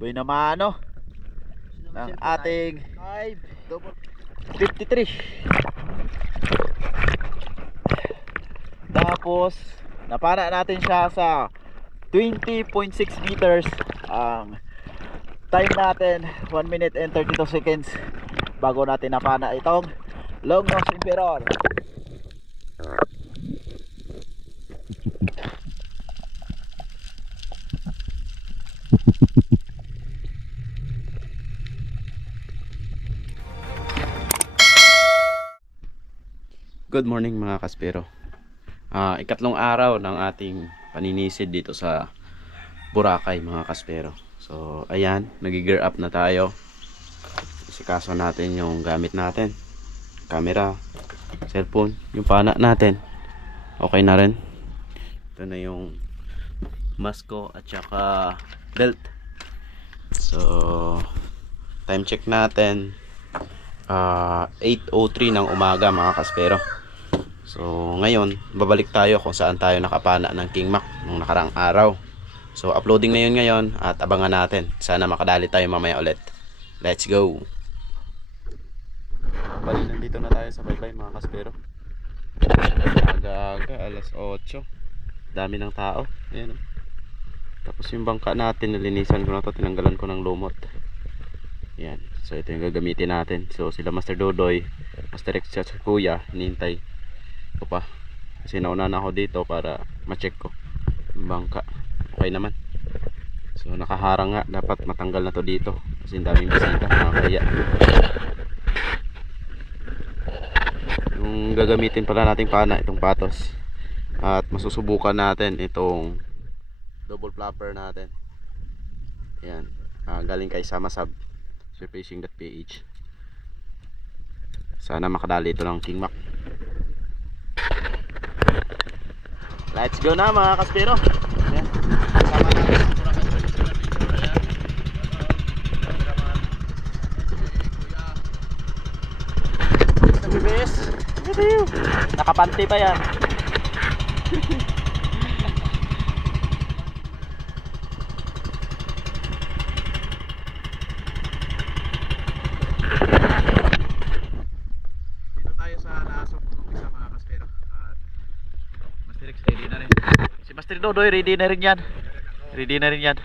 Boy na mano ng ating 53. Tapos napana natin siya sa 20.6 meters. Ang time natin 1 minute and 32 seconds bago natin napana itong long nose emperor. Good morning mga kaspero. Ikatlong araw ng ating paninisid dito sa Boracay mga kaspero. So ayan, nag-gear up na tayo. Isikaso natin yung gamit natin, camera, cellphone, yung pana natin. Okay na rin. Ito na yung masko at saka belt. So time check natin 8:03 ng umaga mga kaspero. So ngayon babalik tayo kung saan tayo nakapana ng King Mac nung nakaraang araw. So uploading na yun ngayon at abangan natin. Sana makadali tayo mamaya ulit. Let's go. Bali nandito na tayo sa baybay mga kaspero. Aga-aga, alas 8. Dami ng tao. Ayan. Tapos yung bangka natin nilinisan ko na to, tinanggalan ko ng lumot. Yan. So ito yung gagamitin natin. So sila Master Dodoy, Master Rex at Kuya hinihintay ko pa kasi nauna na ako dito para ma-check ko yung bangka. Okay naman. So nakaharang nga, dapat matanggal na to dito kasi daming bisita, nakakaya. Yung gagamitin pala nating pana, itong patos, at masusubukan natin itong double flapper natin. Yan, galing kay Samasab surfacing.ph. Sana makadali ito ng King Mac. Let's go na mga kaspero. Ayan. Sama natin ang Boracay Picture. Ayan. Nabibis. Nakapanti pa yan. Dito tayo sa Nasok isa mga kaspero. Master Rex ready na rin. Si Master Dodoy ready na rin yan. Ready na rin yan.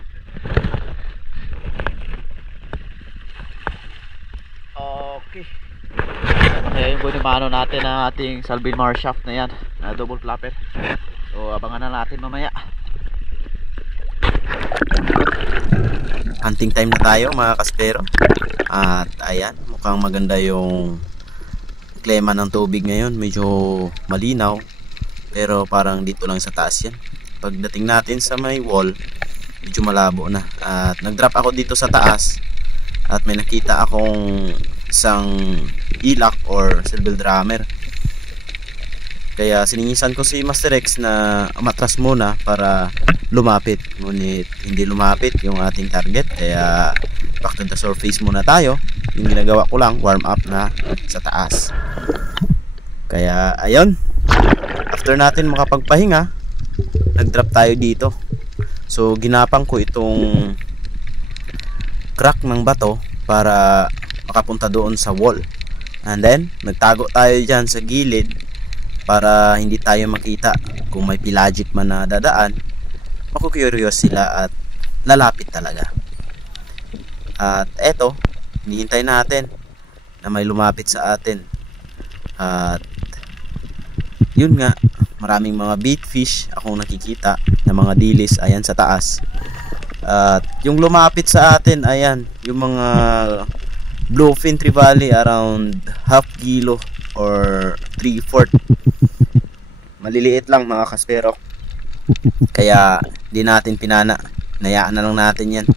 Okay. Kaya yung bunimano natin na ating Salvin Mar shaft na yan, na double flapper. So abangan na natin mamaya. Hunting time na tayo mga kaspero. At ayan, mukhang maganda yung klema ng tubig ngayon. Medyo malinaw, pero parang dito lang sa taas yan. Pagdating natin sa may wall, medyo malabo na. At nag-drop ako dito sa taas at may nakita akong isang ilak or silver drummer. Kaya siningisan ko si Master X na umatras muna para lumapit. Ngunit hindi lumapit yung ating target. Kaya back to the surface muna tayo. Yung ginagawa ko lang, warm up na sa taas. Kaya ayun, after natin makapagpahinga, nag-drop tayo dito. So ginapang ko itong crack ng bato para makapunta doon sa wall. And then nagtago tayo dyan sa gilid para hindi tayo makita. Kung may pelagic man na dadaan, makukuryos sila at lalapit talaga. At eto, hinihintay natin na may lumapit sa atin. At yun nga, maraming mga bait fish akong nakikita na mga dilis ayan sa taas. At yung lumapit sa atin, ayan, yung mga bluefin trevally around half kilo or 3/4. Maliliit lang mga kaspero. Kaya di natin pinana. Nayaan na lang natin yan.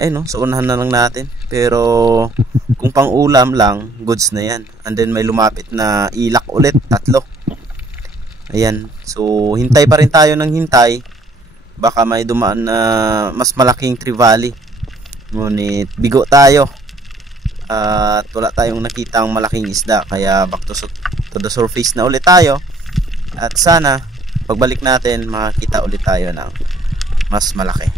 Ayun no, sa unahan na lang natin. Pero kung pang ulam lang, goods na yan. And then may lumapit na ilak ulit, 3. Ayan. So hintay pa rin tayo ng hintay. Baka may dumaan na mas malaking trevally. Ngunit bigo tayo. At wala tayong nakitang malaking isda. Kaya back to the surface na ulit tayo. At sana pagbalik natin makakita ulit tayo ng mas malaki.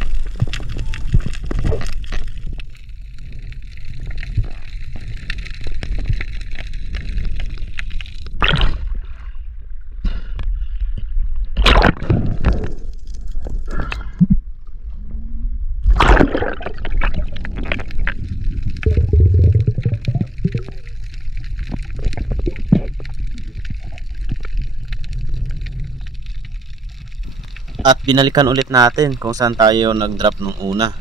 At binalikan ulit natin kung saan tayo nag-drop nung una.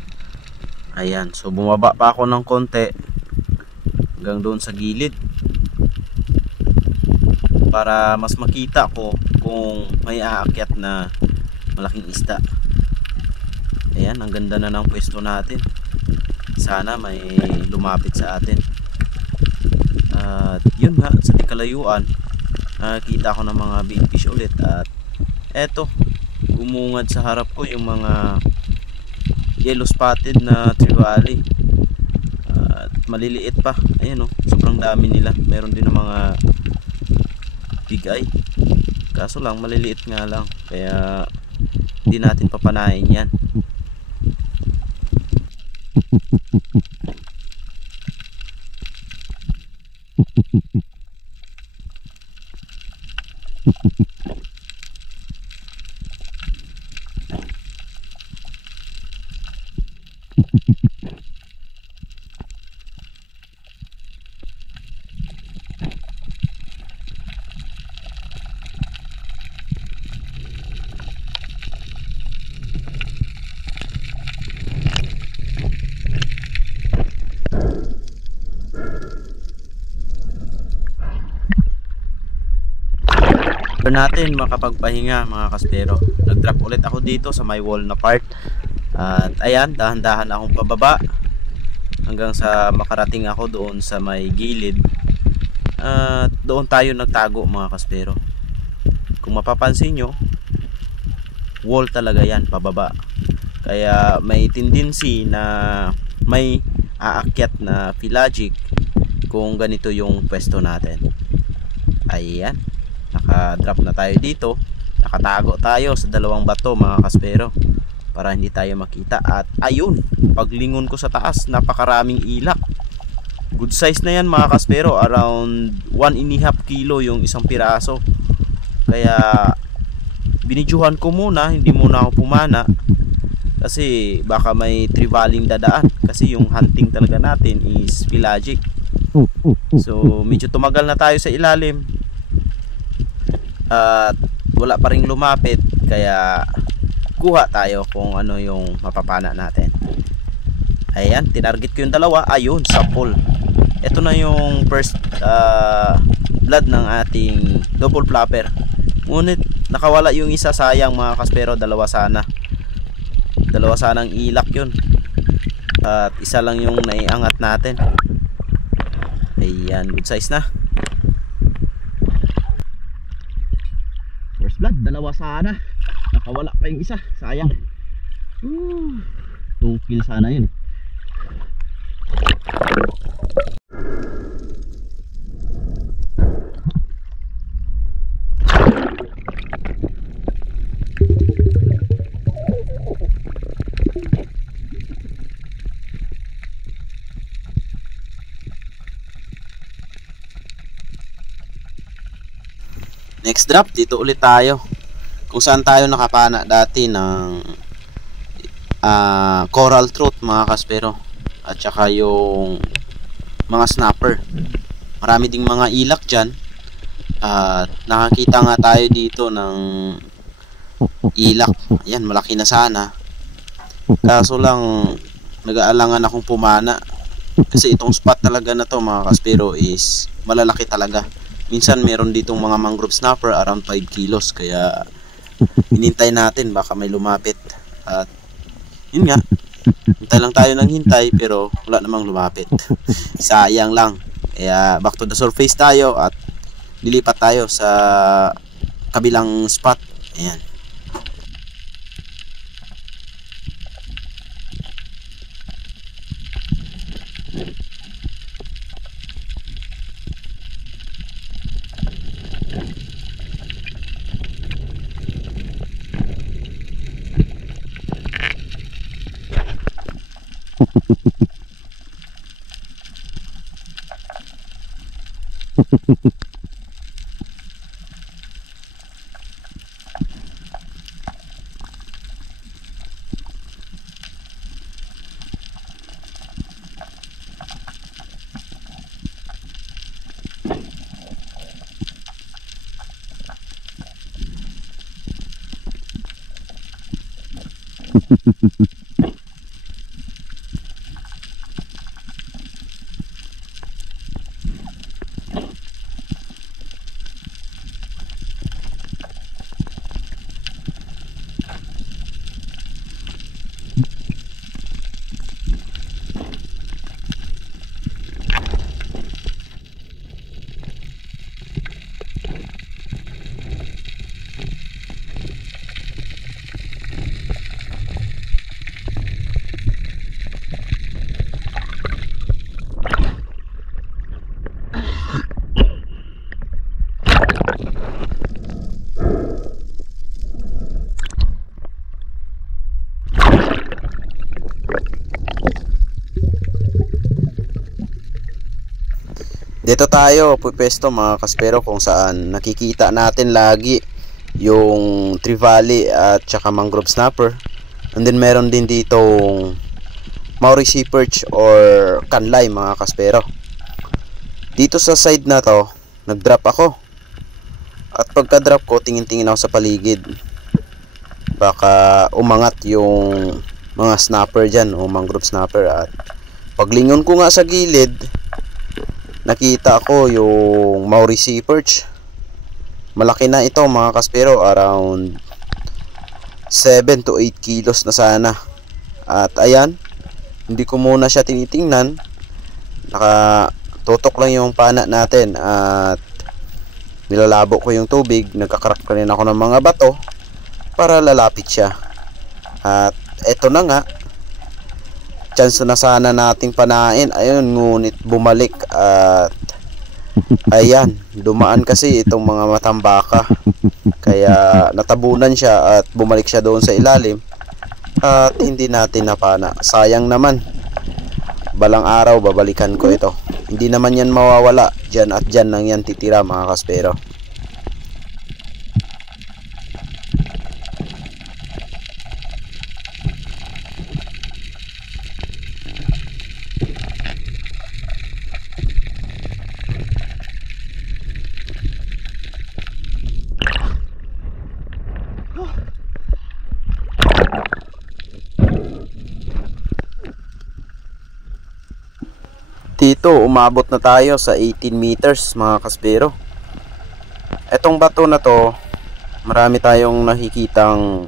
Ayan, so bumaba pa ako ng konti hanggang doon sa gilid para mas makita ko kung may aakyat na malaking isda. Ayan, ang ganda na ng pwesto natin. Sana may lumapit sa atin. At yun nga, sa dikalayuan nakita ko ng mga big fish ulit. At eto, umungad sa harap ko yung mga yellow spotted na trevally. At maliliit pa. Ayan, sobrang dami nila. Meron din ng mga big eye, kaso lang maliliit nga lang, kaya hindi natin papanain yan. Natin makapagpahinga mga kaspero. Nag-drop ulit ako dito sa may wall na part. At ayan, dahan-dahan akong pababa hanggang sa makarating ako doon sa may gilid. At doon tayo nagtago mga kaspero. Kung mapapansin nyo, wall talaga yan pababa. Kaya may tendency na may aakyat na pelagic kung ganito yung pwesto natin. Ayan, naka-drop na tayo dito. Nakatago tayo sa dalawang bato mga kaspero para hindi tayo makita. At ayun, paglingon ko sa taas, napakaraming ilak. Good size na yan mga kaspero. Around 1.5 kilo yung isang piraso. Kaya binidyuhan ko muna, hindi muna ako pumana kasi baka may trivaling dadaan, kasi yung hunting talaga natin is pelagic. So medyo tumagal na tayo sa ilalim at wala pa ring lumapit, kaya kuha tayo kung ano yung mapapana natin. Ayan, tinarget ko yung dalawa. Ayun, sapol. Ito na yung first blood ng ating double flapper. Ngunit nakawala yung isa, sayang mga kaspero. Dalawa sanang ilak yun, at isa lang yung naiangat natin. Ayan, good size na. First blood, dalawa sana. Nakawala pa yung isa, sayang. 2 kill sana yun. Next drop, dito ulit tayo. Kung saan tayo nakapana dati ng coral trout mga kaspero, at saka yung mga snapper. Marami ding mga ilak dyan. At nakakita nga tayo dito ng ilak. Ayan, malaki na sana. Kaso lang nag-aalangan akong pumana, kasi itong spot talaga na to mga kaspero is malalaki talaga. Minsan meron ditong mga mangrove snapper around 5 kilos, kaya hinintay natin baka may lumapit. At yun nga, hintay lang tayo ng hintay pero wala namang lumapit. Sayang lang. Kaya back to the surface tayo at lilipat tayo sa kabilang spot. Ayan. Dito tayo pwesto mga kaspero, kung saan nakikita natin lagi yung trevally at saka mangrove snapper. And then meron din dito Maori sea perch or kanlay mga kaspero. Dito sa side na to, nag-drop ako. At pagka-drop ko, tingin-tingin ako sa paligid. Baka umangat yung mga snapper dyan o mangrove snapper. At paglingon ko nga sa gilid, nakita ko yung Maori sea perch. Malaki na ito mga kaspero, around 7 to 8 kilos na sana. At ayan, hindi ko muna siya tinitingnan, nakatutok lang yung pana natin at nilalabo ko yung tubig. Nagkakrak rin ako ng mga bato para lalapit siya. At eto na nga, chance na sana nating panain. Ayun, ngunit bumalik at ayan, dumaan kasi itong mga matambaka, kaya natabunan siya at bumalik siya doon sa ilalim at hindi natin napana. Sayang naman, balang araw babalikan ko ito. Hindi naman yan mawawala, dyan at dyan lang yan titira mga kaspero. Dito umabot na tayo sa 18 meters mga kaspero. Etong bato na to, marami tayong nakikitang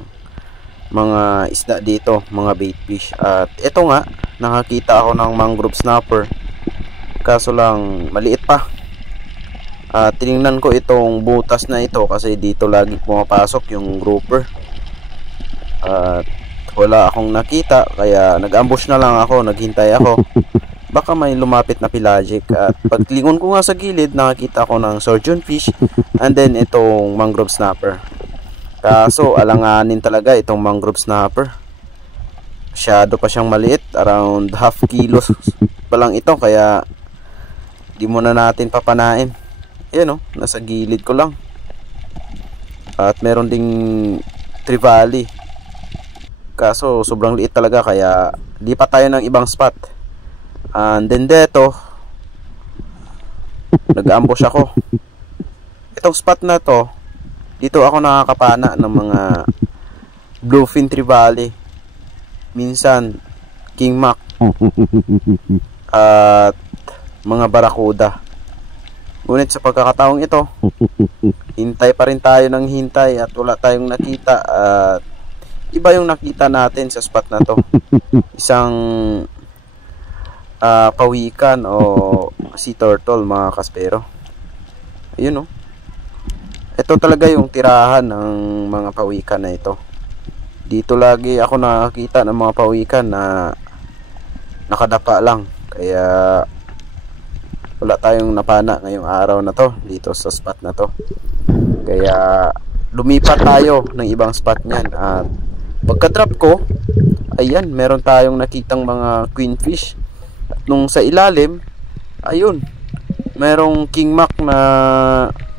mga isda dito, mga bait fish. At ito nga, nakakita ako ng mangrove snapper, kaso lang maliit pa. At tinignan ko itong butas na ito kasi dito lagi pumapasok yung grouper. At wala akong nakita, kaya nag-ambush na lang ako, naghintay ako baka may lumapit na pelagic. At paglingon ko nga sa gilid, nakakita ko ng surgeon fish and then itong mangrove snapper. Kaso alanganin talaga itong mangrove snapper, masyado pa siyang maliit, around half kilos pa lang ito, kaya di muna natin papanain. Ayan o, nasa gilid ko lang. At meron ding trevally, kaso sobrang liit talaga, kaya lipat tayo ng ibang spot. And then dito, nag-ambush ako. Itong spot na to, dito ako nakakapana ng mga bluefin trevally, minsan king mac at mga barakuda. Ngunit sa pagkakataong ito, hintay pa rin tayo ng hintay at wala tayong nakita. At iba yung nakita natin sa spot na to, isang pawikan o sea turtle mga kaspero. Ayun o, ito talaga yung tirahan ng mga pawikan na ito. Dito lagi ako nakakita ng mga pawikan na nakadapa lang, kaya wala tayong napana ngayong araw na to dito sa spot na to. Kaya lumipat tayo ng ibang spot niyan. At pagka-drop ko, ayan, meron tayong nakitang mga queenfish. At nung sa ilalim, ayun, merong king mac na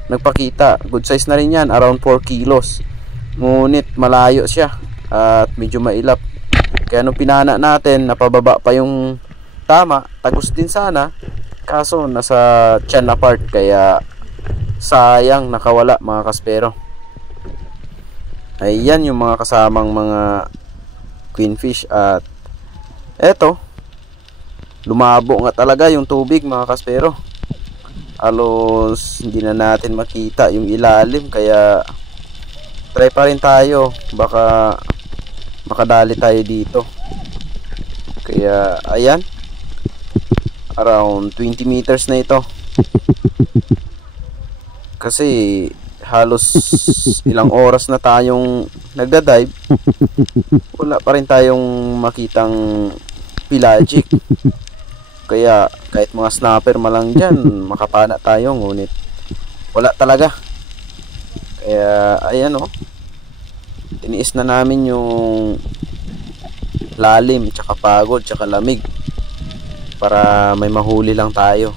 nagpakita. Good size na rin yan, around 4 kilos. Ngunit malayo siya at medyo mailap. Kaya nung pinana natin, napababa pa yung tama. Tagus din sana, kaso nasa tiyan na part, kaya sayang, nakawala mga kaspero. Ayan yung mga kasamang mga queenfish. At eto, lumabo nga talaga yung tubig mga kaspero. Halos hindi na natin makita yung ilalim, kaya try pa rin tayo, baka makadali tayo dito. Kaya ayan, around 20 meters na ito. Kasi halos ilang oras na tayong nagda-dive, wala pa rin tayong makitang pelagic. Kaya kahit mga snapper malang dyan, makapana tayo, ngunit wala talaga. Kaya ayan o, tiniis na namin yung lalim, tsaka pagod, tsaka lamig para may mahuli lang tayo,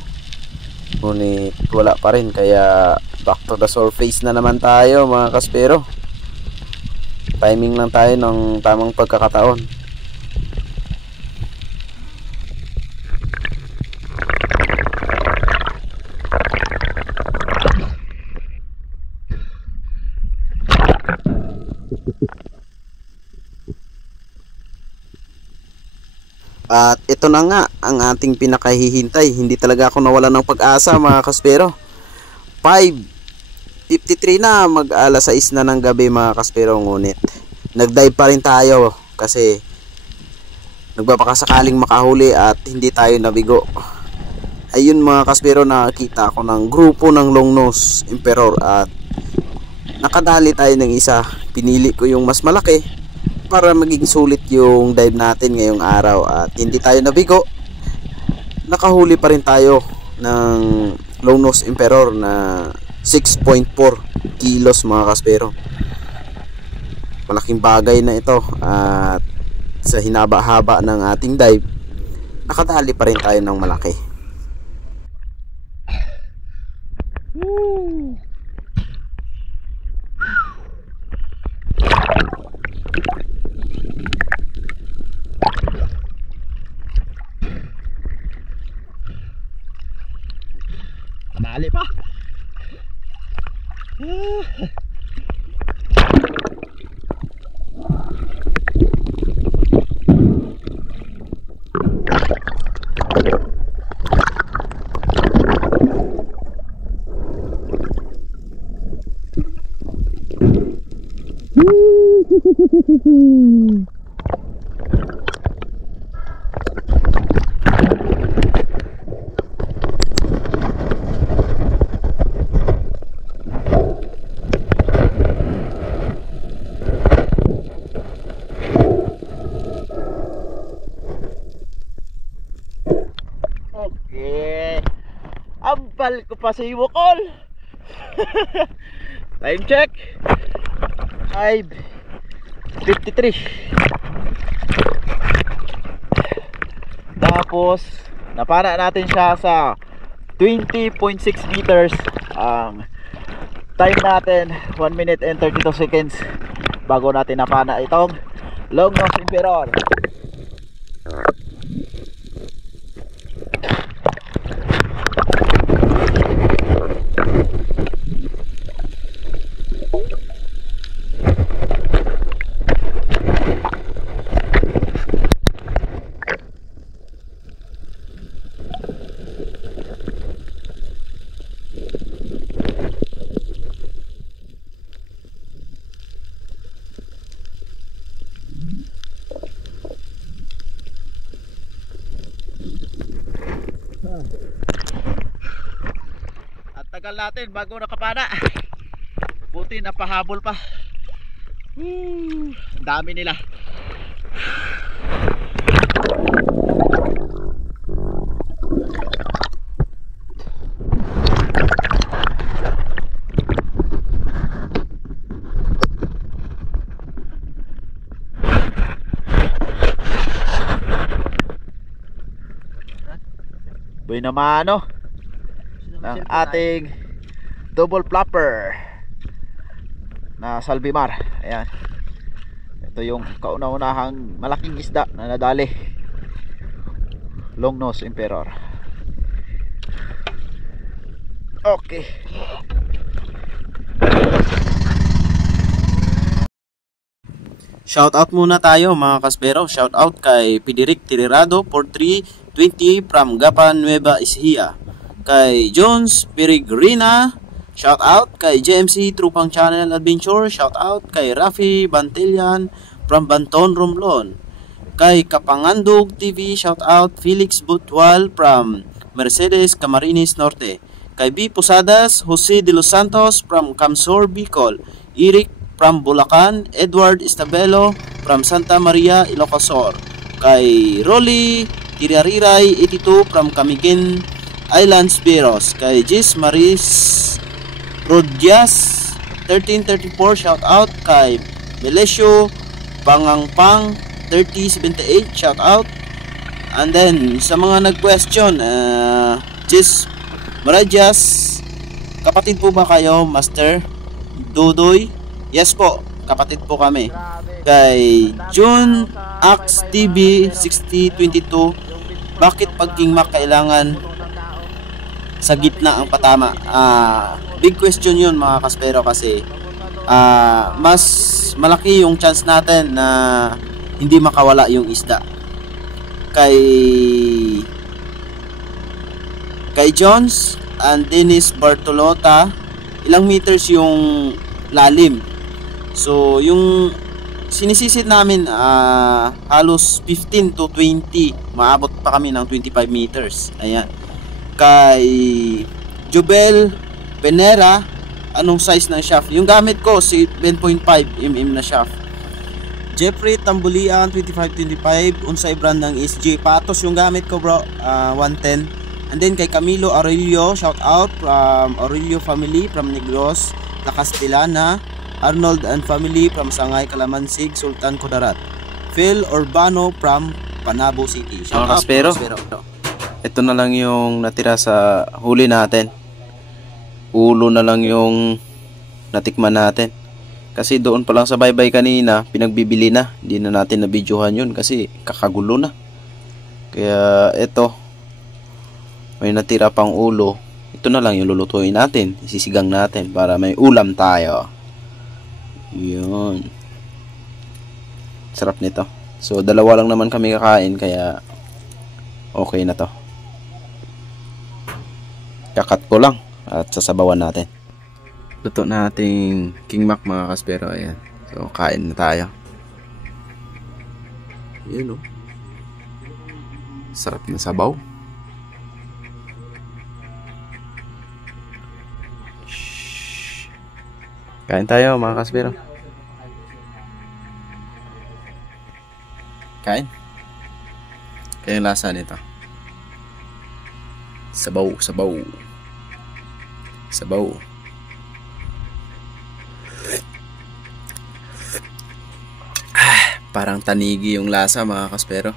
ngunit wala pa rin. Kaya back to the surface na naman tayo mga kaspero. Timing lang tayo ng tamang pagkakataon. At ito na nga ang ating pinakahihintay. Hindi talaga ako nawala ng pag-asa mga kaspero. 5:53 na, mag-alas 6 na ng gabi mga kaspero, ngunit nag-dive pa rin tayo kasi nagbabakasakaling makahuli at hindi tayo nabigo. Ayun mga kaspero, nakakita ako ng grupo ng longnose emperor at nakadali tayo ng isa. Pinili ko yung mas malaki para maging sulit yung dive natin ngayong araw at hindi tayo nabigo. Nakahuli pa rin tayo ng longnose emperor na 6.4 kilos mga kaspero. Malaking bagay na ito at sa hinaba-haba ng ating dive, nakadali pa rin tayo ng malaki. Dali pa. Okay. Ambal ko pa sa iwokol. Time check 5:53. Tapos napana natin siya sa 20.6 meters. Ang time natin 1 minute and 32 seconds bago natin napana itong longnose emperor. At tagal natin bago nakapana. Buti napahabol pa. Ang dami nila. Boy naman ano ng ating double flapper na salvimar. Ayan, ito yung kauna-unahang malaking isda na nadali, longnose emperor. Okay, Shoutout muna tayo mga kaspero. Shoutout kay Pideric Tirerado 4320 from Gapan, Nueva Ecija. Kay Jones Peregrina, shoutout kay JMC Trupang Channel Adventure. Shoutout kay Rafi Bantilyan from Banton, Romblon. Kay Kapangandog TV, shoutout Felix Butwal from Mercedes Camarines Norte. Kay B. Posadas, Jose de los Santos from Camsor, Bicol. Eric from Bulacan, Edward Estabelo from Santa Maria, Ilocosor. Kay Rolly Tirariray 82 from Camiguin Islands, Piros. Kay Jis Maris Rodias 1334, shout out. Kay Melesio Pangangpang 3078, shout out. And then sa mga nag-question, Jis Maradias, kapatid po ba kayo, Master Dudoy? Yes po, kapatid po kami. Kay June Ax TV 6022, bakit pag King Mac kailangan sa gitna ang patama? Big question yun mga kaspero, kasi mas malaki yung chance natin na hindi makawala yung isda. Kay Jones and Dennis Bartolota, ilang meters yung lalim? So yung sinisisid namin halos 15 to 20, maabot pa kami ng 25 meters. Ayan. Kay Jubel Venera, anong size ng shaft? Yung gamit ko si 10.5 mm na shaft. Jeffrey Tambulian 2525, unsay brand ng SG Patos yung gamit ko bro, 110. And then kay Camilo Aurelio, shout out from Aurelio family from Negros, La Castellana. Arnold and family from Sangay, Calamansig, Sultan Kudarat. Phil Urbano from Panabo City. Shout out. Pero ito na lang yung natira sa huli natin. Ulo na lang yung natikman natin. Kasi doon pa lang sa baybay kanina, pinagbibili na. Hindi na natin na-videohan yun kasi kakagulo na. Kaya ito, may natira pang ulo. Ito na lang yung lulutuin natin. Isisigang natin para may ulam tayo. Yun. Sarap nito. So dalawa lang naman kami kakain, kaya okay na to. Kakat ko lang at sasabawan natin. Luto na ating King Mac mga kaspero. Ayan. So kain na tayo. Yun o. Sarap na sabaw. Kain tayo mga kaspero. Kain. Kaya yung lasa nito. Sabaw, sabaw. Sabaw. Parang tanigi yung lasa mga kaspero.